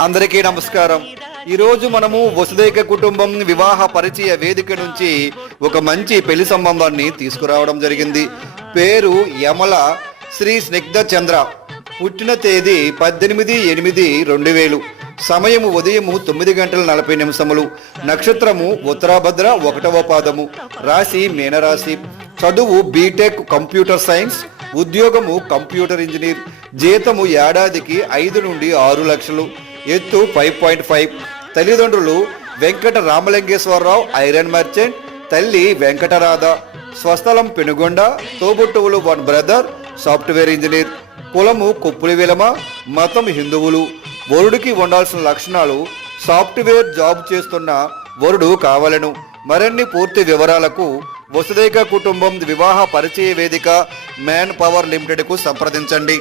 అందరికీ నమస్కారం. ఈరోజు మనము వసుదైక కుటుంబం వివాహ పరిచయ వేదిక నుంచి ఒక మంచి పెళ్ళి సంబంధాన్ని తీసుకురావడం జరిగింది. పేరు యమల శ్రీ స్నిగ్ధ చంద్ర. పుట్టిన తేదీ పద్దెనిమిది ఎనిమిది రెండు వేలు. సమయము ఉదయము తొమ్మిది గంటల నలభై నిమిషములు. నక్షత్రము ఉత్తరాభద్ర ఒకటవ పాదము. రాశి మీనరాశి. చదువు బీటెక్ కంప్యూటర్ సైన్స్. ఉద్యోగము కంప్యూటర్ ఇంజనీర్. జీతము ఏడాదికి ఐదు నుండి ఆరు లక్షలు. ఎత్తు ఫైవ్ పాయింట్ ఫైవ్ తల్లిదండ్రులు వెంకట రామలింగేశ్వరరావు ఐరన్ మర్చెంట్ తల్లి వెంకటరాధ. స్వస్థలం పెనుగొండ తోబుట్టువులు వన్ బ్రదర్ సాఫ్ట్వేర్ ఇంజనీర్. కులము కొప్పులి విలమ మతం హిందువులు. వరుడికి ఉండాల్సిన లక్షణాలు సాఫ్ట్వేర్ జాబ్ చేస్తున్న వరుడు కావలను. మరిన్ని పూర్తి వివరాలకు వసుదేక కుటుంబం వివాహ పరిచయ వేదిక మ్యాన్ పవర్ లిమిటెడ్కు సంప్రదించండి.